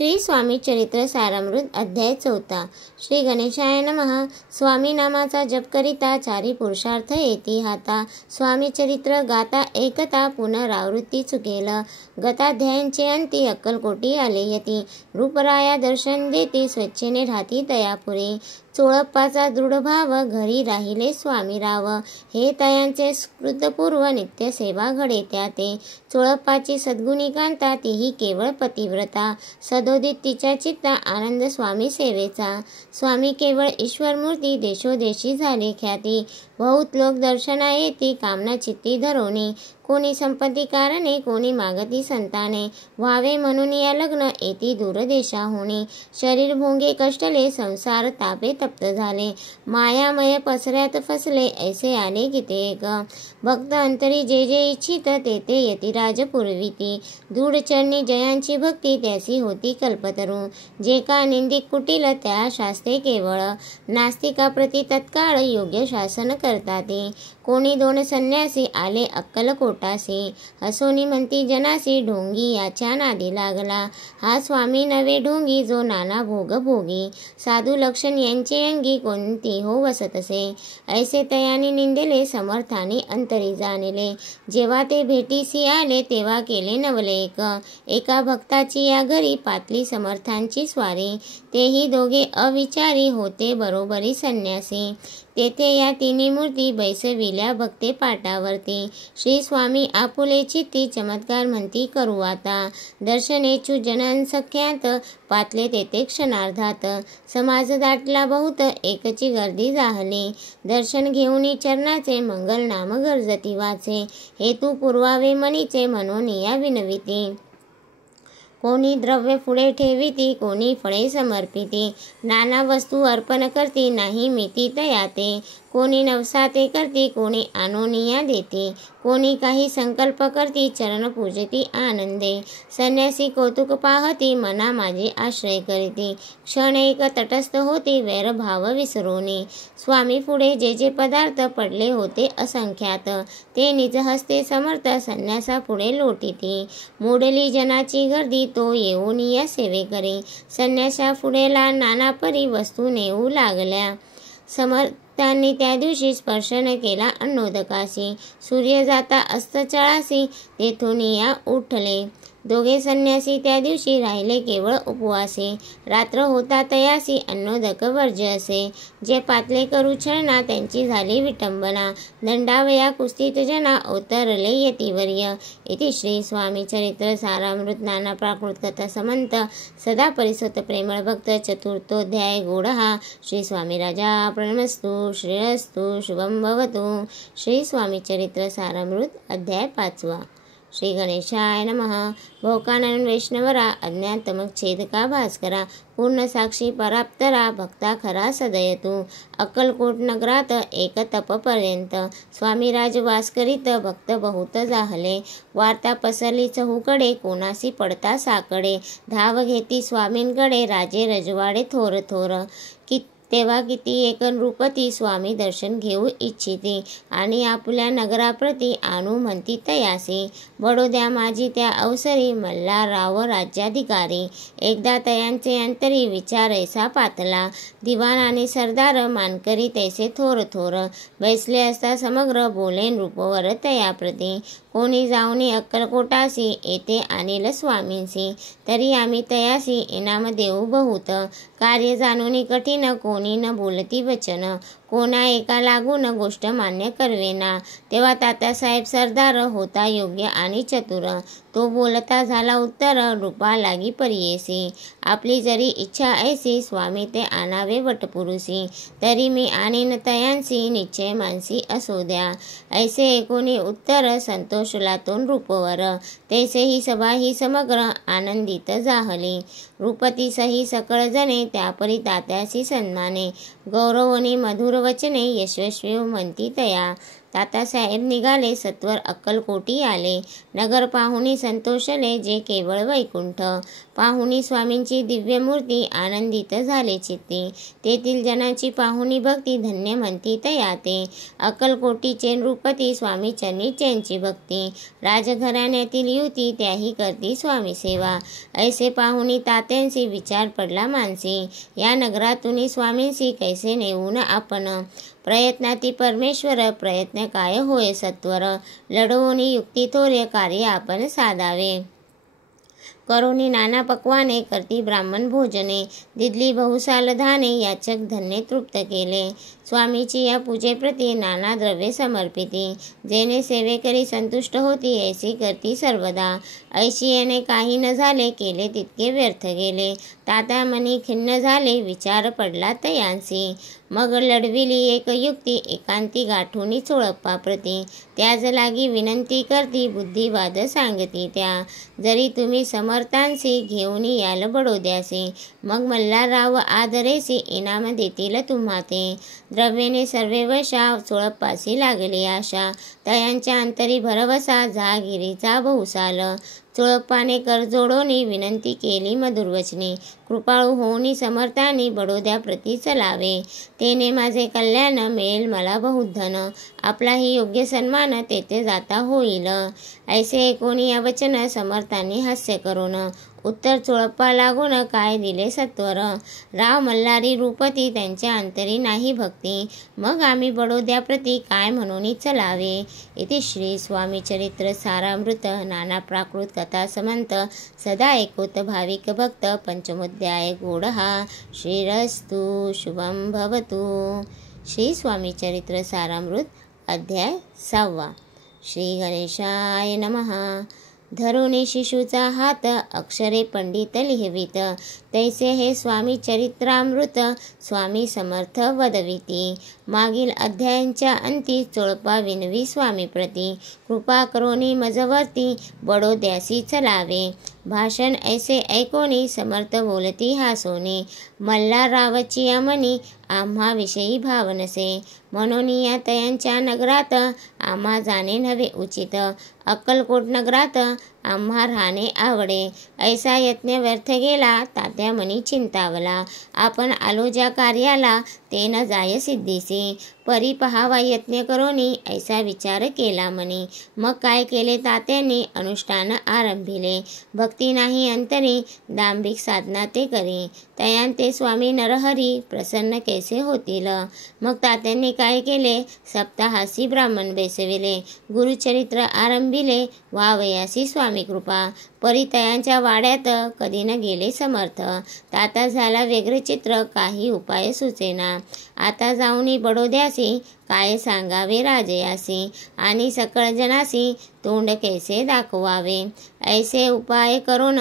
श्री स्वामी चरित्र सारामृत अध्याय 4. श्री गणेशाय नमः. स्वामी नामाचा जप करिता चारी पुरुषार्थ येती हाता. स्वामी चरित्र गाता एकता पुनरावृत्ती चुकेल. गताध्यायांचे अंती अक्कलकोटी आले यती. रूपराया दर्शन देती स्वेच्छेने राहती तयापुरे. चोळप्पाचा दृढ भाव घरी राहिले स्वामी राव. हे तयांचे स्कृतपूर्व नित्य सेवा घडे त्या ते. चोळप्पाची सद्गुणी कांता तीही केवळ पतिव्रता. सदोदित तिच्या चित्ता आनंद स्वामी सेवेचा. स्वामी केवळ ईश्वर मूर्ती देशोदेशी झाले ख्याती. बहुत लोक दर्शना येती कामना चित्ती धरोनी. कोणी संपत्ती कारणे कोणी मागती संताने. व्हावे म्हणून या लग्न येती दूरदेशाहुनी. शरीर भोंगे कष्टले संसार तापे तप्त झाले. मायामय पसऱ्यात फसले ऐसे आले कित्येक. भक्त अंतरी जे जे इच्छित ते ते यतिराज पुरविती. दूढ चरणी जयांची भक्ती त्यासी होती कल्पतरू. जे का निंदिक कुटील त्या शास्त्रे केवळ. नास्तिका प्रति तत्काळ योग्य शासन करताती. कोणी दोन संन्यासी आले अक्कलकोटासी. हसोनी म्हणती जनासी ढोंगी याच्या नादी लागला. हा स्वामी नवे ढोंगी जो नाना भोग भोगी. साधू लक्षण यांचे अंगी कोणती हो वसतसे. ऐसे तयानी निंदिले समर्थानी अंतरी जाणले. जेव्हा ते भेटीसी आले तेव्हा केले नवलेक. एका भक्ताची या घरी पातली समर्थांची स्वारी. तेही दोघे अविचारी होते बरोबरी संन्यासी. तेथे या तिन्ही मूर्ती बैसविल्या भक्ते पाटावरती. श्री स्वामी आपुले चित्ती चमत्कार म्हणती करू आता. दर्शनेचू जनसख्यात पातले तेथे क्षणार्धात. समाज दाटला बहुत एकची गर्दी जाहली. दर्शन घेऊनी चरणाचे मंगल नाम गर्जती वाचे. हेतू पुरवावे मनीचे म्हणून या विनविती. कोणी द्रव्य पुढे ठेविती कोणी फळे समर्पिती. नाना वस्तू अर्पण करती नाही मिती तयाते. कोणी नवसाते करती कोणी आनोनिया देते. कोणी काही संकल्प करती चरण पूजती आनंदे. संन्यासी कौतुक पाहती मना माझे आश्रय करीती. क्षण एक तटस्थ होती वैरभाव विसरोनी. स्वामी पुढे जे जे पदार्थ पडले होते असंख्यात ते निज हस्ते समर्थ संन्यासा पुढे लोटीती. मोडली जनाची गर्दी तो येऊन या सेवे करी. संन्यासा पुढेला नाना परी वस्तू नेऊ लागल्या. समर्थांनी त्या दिवशी स्पर्श न केला अन्नोदकासी. सूर्य जाता अस्तचळासी तेथून या उठले. दोघे संन्यासी त्या दिवशी राहिले केवळ उपवासी. रात्र होता तयासी अन्नोदक वर्ज्य असे. जे पातले करू छळना त्यांची झाली विटंबना. दंडावया कुस्तीत जना अवतरले यतिवर्य. इति श्री स्वामी चरित्र सारामृत नाना प्राकृत कथा समंत सदा परिसोत प्रेमळ भक्त चतुर्थोध्याय गूढः. श्री स्वामी राजा प्रणमस्तु श्रेयस्तु शुभम भवतु. श्री स्वामी चरित्र सारामृत अध्याय 5. श्री गणेशाय नमः. भोकानन वैष्णवरा अज्ञातमक छेदका भास्करा. पूर्ण साक्षी पराप्तरा भक्ता खरा सदयतु. अक्कलकोट नगरात एक तपपर्यंत स्वामीराज वास करीत भक्त बहुत जाहले. वार्ता पसरली चहूकडे कोणासी पडता साकडे. धाव घेती स्वामींकडे राजे रजवाडे थोर थोर. तेव्हा किती एक नृपती स्वामी दर्शन घेऊ इच्छिती. आणि आपल्या नगराप्रती आणू म्हणती तयासी. बडोद्या माझी त्या अवसरी मल्हारराव राज्याधिकारी. एकदा तयांचे अंतरी विचार ऐसा पातला. दिवाण आणि सरदार मानकरी तैसे थोर थोर. बैसले असता समग्र बोले नृपवर तयाप्रती. कोणी जाऊनी अक्कलकोटासी येथे आणील स्वामींसी. तरी आम्ही तयासी इनाम देऊ बहुत. कार्य जाणूनी कठीण कोणी न बोलती वचन. कोणा एका लागून गोष्ट मान्य करवेना. तेव्हा तात्यासाहेब सरदार होता योग्य आणि चतुर. तो बोलता झाला उत्तर रूपा लागी परियेसी. आपली जरी इच्छा ऐसी स्वामी ते आणावे वटपुरुषी. तरी मी आणीन तयांसी निश्चय मानसी असो द्या. ऐसे एकोणी उत्तर संतोषला तोन रूपवर. तैसे ही सभा ही समग्र आनंदित जाहली. रूपती सही सकळ जणे त्यापरी तात्यासी सन्माने. गौरवनी मधुर वचने यशस्वी म्हणती तया. तातासाहेब निघाले सत्वर अक्कलकोटी आले. नगर पाहुणी संतोषले जे केवळ वैकुंठ. पाहुणी स्वामींची दिव्य मूर्ती आनंदित झाले चित्ती. तेथील जनाची पाहुणी भक्ती धन्य म्हणती तयाते. अक्कलकोटीचे नृपती स्वामी चरणी त्यांची भक्ती. राजघराण्यातील युवती त्याही करती स्वामी सेवा. ऐसे पाहुणी तात्यांसी विचार पडला मानसी. या नगरातून स्वामींसी कैसे नेऊन आपण. प्रयत्नाती परमेश्वर प्रयत्न काय होय सत्वर. लढवूनी युक्ती थोर कार्य आपण साधावे. करोनी नाना पक्वाने करती ब्राह्मण भोजने. दिदली बहुसाल धाने याचक धन्य तृप्त केले. स्वामीची या पूजेप्रती नाना द्रव्ये समर्पिती. जेणे सेवेकरी संतुष्ट होती ऐसी करती सर्वदा. ऐशी येणे काही न झाले केले तितके व्यर्थ गेले. ताता मनी खिन्न झाले विचार पडला तयांसी. मग लढविली एक युक्ती एकांती गाठुनी चोळप्पा प्रती. त्याज लागी विनंती करती बुद्धिवाद सांगती त्या. जरी तुम्ही समर्थांसी घेऊन याल बडोद्यासी. मग मल्हारराव आदरेसी इनाम देतील तुम्हा ते. द्रव्येने सर्वे वशा चोळप्पासी लागली आशा. तयांच्या अंतरी भरवसा जहागिरीचा बहुसाल. चोळप्पाने कर जोडोनी विनंती केली मधुरवचनी. कृपाळू होऊनी समर्थानी बडोद्या प्रती चलावे. तेने माझे कल्याण मिळेल मला बहुत धन. आपलाही योग्य सन्मान तेथे जाता होईल. ऐसे ऐकोनी या वचन समर्थांनी हास्य करून. उत्तर चोळप्पा लागून काय दिले सत्वर. राव मल्हारी रूपती त्यांच्या अंतरी नाही भक्ती. मग आम्ही बडोद्याप्रती काय म्हणून चलावे. इति श्री स्वामी चरित्र सारामृत नाना प्राकृत कथा समंत सदा ऐकोत भाविक भक्त पंचमोध्याय गोडहा. श्रीरस्तु शुभम भवतु. श्री स्वामी चरित्र सारामृत अध्याय 6. श्री गणेशाय नमः. धरुणी शिशूचा हात अक्षरे पंडित लिहवित. तैसे हे स्वामी चरित्रामृत स्वामी समर्थ वदविती. मागील अध्यायांच्या अंती चोळप्पा विनवी स्वामी प्रती. कृपा करोनी मजवरती बडोद्यासी चलावे. भाषण ऐसे ऐकोनी समर्थ बोलती हासोनी. मल्हाररावची मनी आम्हाविषयी भावनसे. म्हणून या तयांच्या नगरात आम्हा जाणे नव्हे उचित. अक्कलकोट नगरात आम्हा राहणे आवडे. ऐसा यत्न व्यर्थ गेला तात्या मनी चिंतावला. आपण आलो ज्या कार्याला ते न जाय सिद्धीसी. परी पहावा यत्न करोनी ऐसा विचार केला मनी. मग काय केले तात्यांनी अनुष्ठान आरंभिले. भक्ती नाही अंतरी दांभिक साधना ते करी. तयांते स्वामी नरहरी प्रसन्न कैसे होतील. मग तात्यांनी काय केले सप्ताहासी ब्राह्मण बेसविले. गुरुचरित्र आरंभिले व्हावयासी स्वामी कृपा. परितयांच्या वाड्यात कधी न गेले समर्थ. ताता झाला वेगळे चित्र काही उपाय सुचेना. आता जाऊनी बडोद्यासी काय सांगावे राजयासी. आणि सकळ जनासी तोंड कैसे दाखवावे. ऐसे उपाय करून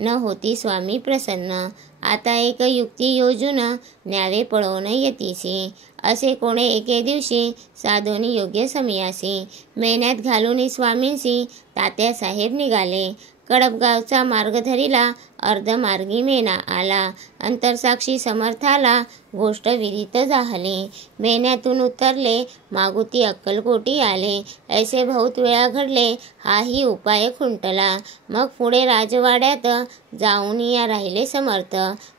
न होती स्वामी प्रसन्न. आता एक युक्ती योजून न्यावे पळवून येतीसी. असे कोणे एके दिवशी साधोनी योग्य समयासी. मेन्यात घालून स्वामींसी तात्यासाहेब निघाले. कडपगावचा मार्ग धरिला अर्धमार्गी मेना आला. अंतरसाक्षी समर्थाला गोष्ट विदित झाली. मेन्यातून उतरले मागुती अक्कलकोटी आले. ऐसे बहुत वेळा घडले हाही उपाय खुंटला. मग पुढे राजवाड्यात जाऊन या राहिले समर्थ.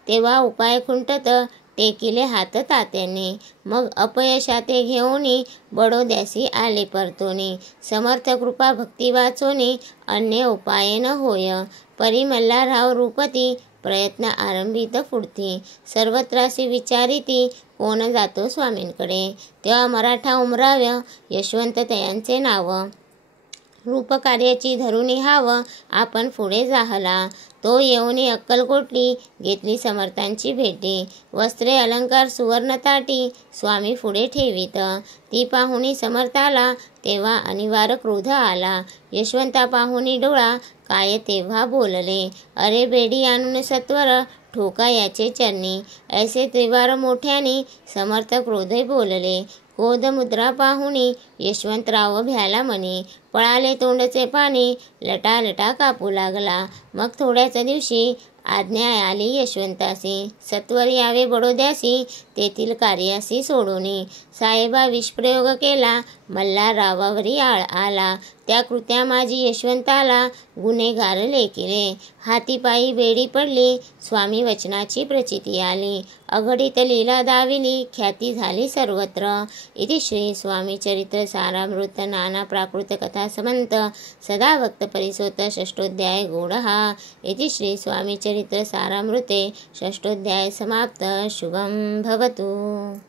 तेव्हा उपाय खुंटत टेकिले हात तात्याने. मग अपयशाते घेऊनी बडोद्यासी आले परतोनी. समर्थ कृपा भक्ती वाचोनी अन्य उपाय न होय. परी मल्हारराव रूपती प्रयत्न आरंभित पुढती. सर्वत्रासी विचारिती कोण जातो स्वामींकडे. तेव्हा मराठा उमराव्य यशवंत तयांचे नाव. रूपकार्याची धरुणी हाव आपण पुढे जाहला. तो येऊनी अक्कलकोटली घेतली समर्थांची भेटी. वस्त्रे अलंकार सुवर्ण ताटी स्वामी पुढे ठेवीत. ती पाहुणी समर्थाला तेव्हा अनिवार्य क्रोध आला. यशवंता पाहुणी डोळा काय तेव्हा बोलले. अरे बेडी आणून सत्वर ठोका याचे चरणी. ऐसे त्रिवार मोठ्याने समर्थ क्रोधे बोलले. क्रोध मुद्रा पाहुणी यशवंतराव भ्याला म्हणे. पळाले तोंडचे पाणी लटालटा कापू लागला. मग थोड्याच दिवशी आज्ञा आली यशवंतासी. सत्वर यावे बडोद्यासी तेथील कार्यासी सोडूनी. साहेबा विषप्रयोग केला मल्हाररावावरी आला. त्या कृत्या माझी यशवंताला गुन्हेगार लेखिले. हातीपायी बेडी पडली, स्वामी वचनाची प्रचिती आली. अघटित लीला दाविली, ख्याती झाली सर्वत्र. इति श्री स्वामी चरित्र सारामृत नाना प्राकृत कथा समंत सदा भक्त परिसोत षष्ठोध्याय गूढः. इति श्री स्वामी चरित्र सारामृते षष्ठोध्याय समाप्त. शुभं भवतु.